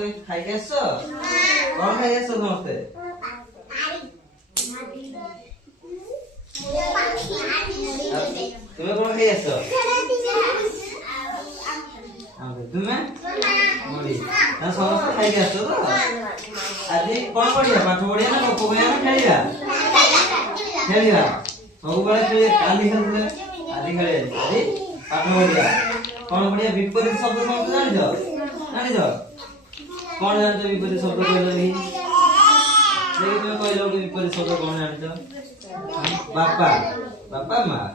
समस्त खाई के आसो कौन खाई आसो समस्ते तुम्हें कौन खाई आसो तुम्हें मुड़ी ना समस्त खाई के आसो तो आज कौन पढ़िया पाठ पढ़िया ना गप पढ़िया ना खेलिया खेलिया सबुबले खेलिए काली खेलुले आज खेले आज पाठ पढ़िया कौन पढ़िया विपरीत शब्द समस्त जानि छ कौन जानते विपरीत शब्द कहलो नहीं देखि तुम कहलो कि विपरीत शब्द कौन जानि छ बापा बापा मां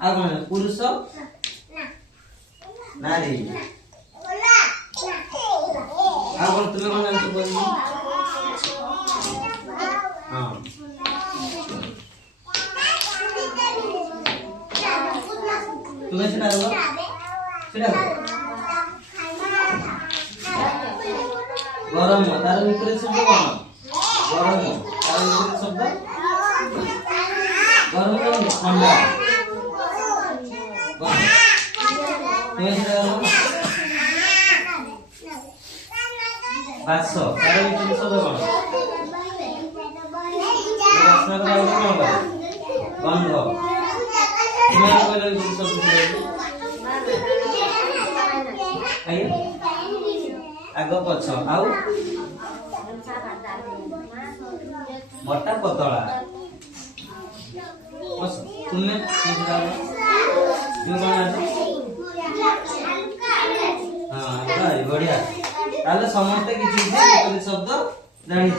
आ कौन पुरुष नारी आ कौन तुम्हें कौन जानते बोली हां तुम्हें सेटा दो गरम तार विपरीत शब्द कौन गरम तार विपरीत शब्द गरम कौन ठंडा तुम्हें सेटा दो बास तार विपरीत शब्द कौन बासना का कौन गंध तुम्हें कोई विपरीत शब्द आइए आग पछ आउ मोटा पतला बस तुम्हें कौन हाँ बढ़िया ताले समस्त किसी शब्द जानी